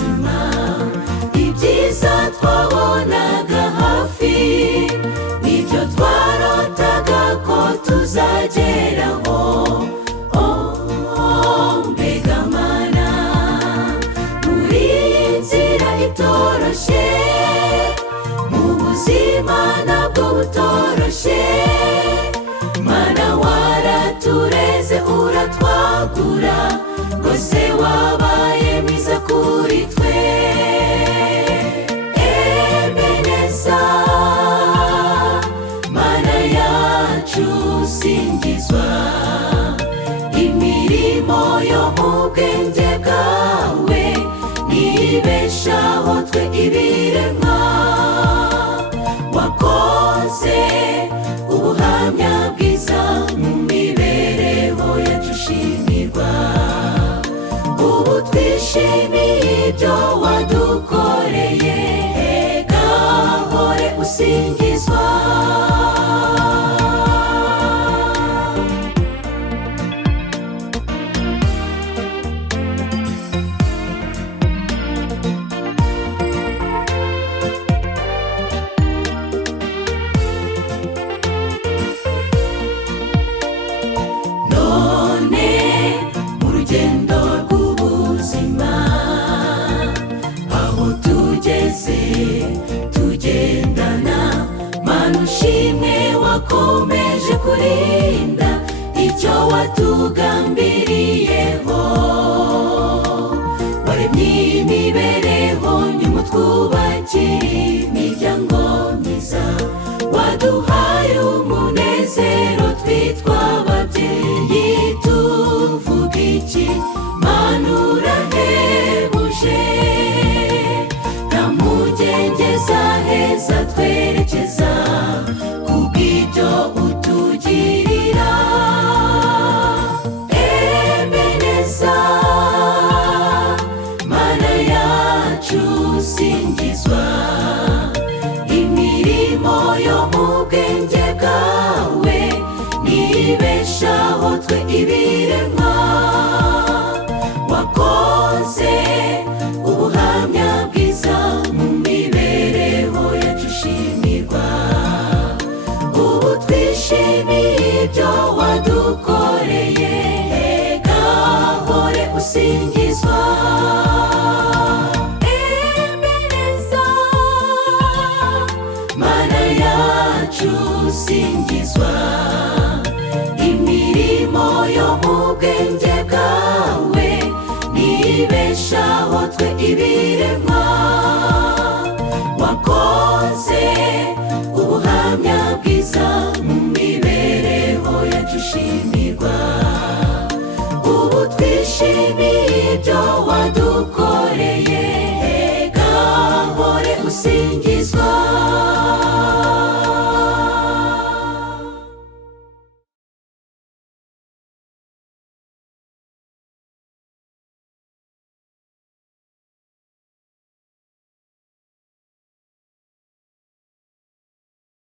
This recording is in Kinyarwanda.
buzima, ibyiza twabonaga hafi nibyo twarotaga ko tuzageraho. Mbega Mana, muri iyi nzira itoroshye, mu buzima nabwo butoroshye, Mana waratureze uratwagura, rwose wabaye mwiza kuri twe. Ebeneza, Mana yacu singizwa, imirimo yo mu bwenge bwawe nibeshaho twe ibiremwa. Wakoze ubuhamya bwiza mu mibereho yacu ushimirwa, ubu twishimiye ibyo wadukoreye, gahore usingizwa. Tugendana, Mana ushimwe, wakomeje kurinda icyo watugambiriyeho. Waremye imibereho nyuma twubakira imiryango myiza, waduhaye umunezero twitwa ababyeyi. Tuvuga iki? Mana urahebuje, heza twerekeza kubw'ibyo utugirira. Ebeneza, Mana yacu singizwa, imirimo yo mu bwenge bwawe nibeshaho twe ibiremwa. Wakoze ubuhamya bwiza mu mibereho yacu ushimirwa, ubu twishimiye ibyo wadukoreye, gahore usingizwa. Ebeneza, Mana yacu singizwa, imirimo yo mu bwenge bwawe nibeshaho twe ibiremwa. Wakoze ubuhamya bwiza mu mibereho yacu ushimirwa, ubu twishimiye ibyo